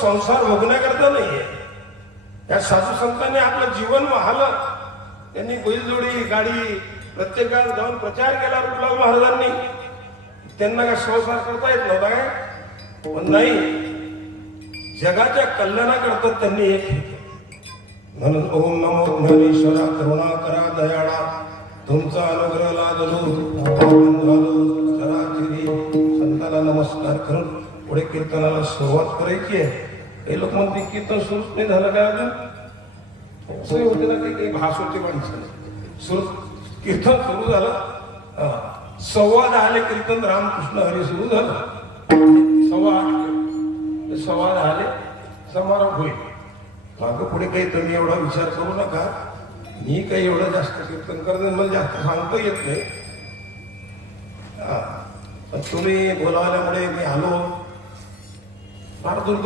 संसार भोगण्याकरता नाहीये. या साधू संतांनी आपलं जीवन वाहलं. त्यांनी बैलजोडी गाडी प्रत्येकात जाऊन प्रचार केला तुकाराम महाराजांनी. त्यांना काय संसार करता येत नव्हता काय? पण नाही, जगाच्या कल्याणाकरता त्यांनी एक म्हणून ओम नमो ज्ञानेश्वरा करुणाकरा दयाळा तुमचा अनुग्रह लादलो झालो सरासरी संतांना नमस्कार करून पुढे कीर्तनाला सुरुवात करायची आहे. काही लोक म्हणते कीर्तन सुरूच नाही झालं काय अजून? असंही होते ना, काही भास होते माणसाने. सुरू कीर्तन सुरू झालं, 10:15 कीर्तन रामकृष्ण हरी सुरू झालं. 8:15 समारोप होईल. मागं पुढे काही तुम्ही एवढा विचार करू नका. मी काही एवढं जास्त कीर्तन करत मला जास्त सांगता येत नाही. पण तुम्ही बोलावल्यामुळे मी आलो. फार दूर